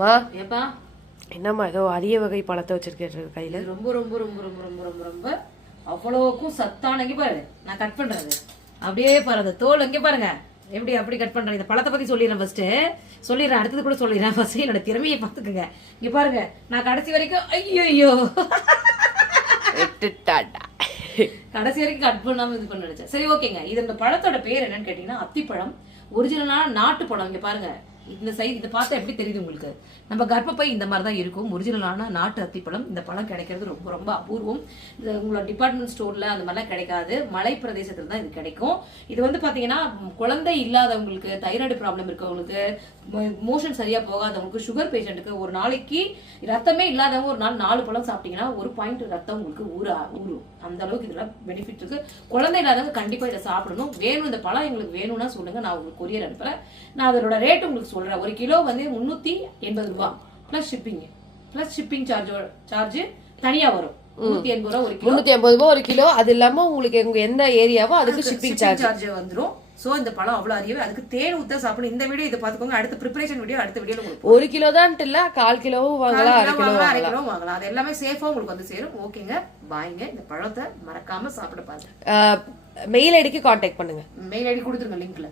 மா ஏப்பா என்னம்மா ஏதோ அரிய வகை பழத்தை வச்சிருக்கேன் கையில. ரொம்ப ரொம்ப ரொம்ப ரொம்ப ரொம்ப ரொம்ப ரொம்ப அவ்வளோக்கும் சத்தானங்க பாரு. நான் கட் பண்றது அப்படியே பாரு, அந்த தோல் இங்கே பாருங்க எப்படி அப்படி கட் பண்றேன். இந்த பழத்தை பத்தி சொல்லிடுறேன் ஃபர்ஸ்ட், சொல்லிடுறேன் அடுத்தது கூட சொல்லிடுறேன். ஃபர்ஸ்ட் என்னோட திறமையை பார்த்துக்குங்க. இங்க பாருங்க, நான் கடைசி வரைக்கும் ஐயோ கடைசி வரைக்கும் கட் பண்ணாம இது பண்ண நினைச்சேன். சரி ஓகேங்க, இது இந்த பழத்தோட பேர் என்னன்னு கேட்டீங்கன்னா அத்திப்பழம். ஒரிஜினலான நாட்டு பழம். இங்க பாருங்க, இந்த சைடு இதை பார்த்தா எப்படி தெரியுது உங்களுக்கு? நம்ம கர்ப்பப்பை இந்த மாதிரி தான் இருக்கும். ஒரிஜினலான நாட்டு அத்திப்பழம். இந்த பழம் கிடைக்கிறது ரொம்ப ரொம்ப அபூர்வம். இது உங்களோட டிபார்ட்மெண்ட் ஸ்டோர்ல அந்த மாதிரிலாம் கிடைக்காது. மலை பிரதேசத்துல தான் இது கிடைக்கும். இது வந்து பாத்தீங்கன்னா குழந்தை இல்லாதவங்களுக்கு, தைராய்டு ப்ராப்ளம் இருக்கவங்களுக்கு, மோஷன் சரியா போகாதவங்களுக்கு, சுகர் பேஷண்ட்டுக்கு, ஒரு நாளைக்கு ரத்தமே இல்லாதவங்க ஒரு நாள் 4 பழம் சாப்பிட்டீங்கன்னா 1 பாயிண்ட் ரத்தம் உங்களுக்கு ஊறும். அந்த அளவுக்கு இதெல்லாம் பெனிஃபிட் இருக்கு. குழந்தை இல்லாதவங்க கண்டிப்பா இதை சாப்பிடணும். வேணும், இந்த பழம் எங்களுக்கு வேணும்னா சொல்லுங்க, நான் உங்களுக்கு கொரியர் அனுப்புறேன். நான் அதோட ரேட் உங்களுக்கு சொல்றேன். 1 கிலோ வந்து 380 ரூபாய் பிளஸ் ஷிப்பிங் சார்ஜ் தனியா வரும். 380 ரூபாய் 1 கிலோ. 380 ரூபாய் 1 கிலோ. அது இல்லாம உங்களுக்கு எந்த ஏரியாவோ அதுக்கு ஷிப்பிங் சார்ஜ் வந்துரும். சோ இந்த பழம் அவ்வளவு அறியவே, அதுக்கு தேன் ஊத்த சாப்பிடணும். இந்த வீடியோ இதை பாத்துக்கோங்க. அடுத்த ப்ரிப்பரேஷன் வீடியோ அடுத்த வீடியோல உங்களுக்கு 1 கிலோ தான் இல்ல, 1/4 கிலோவும் வாங்கலாம், 1/2 கிலோ வாங்கலாம். அது எல்லாமே சேஃபா உங்களுக்கு வந்து சேரும். ஓகேங்க, பாய்ங்க. இந்த பழத்தை மறக்காம சாப்பிட பாருங்க. மெயில் ஐடிக்கு கான்டாக்ட் பண்ணுங்க. மெயில் ஐடி கொடுத்துருங்க லிங்க்ல.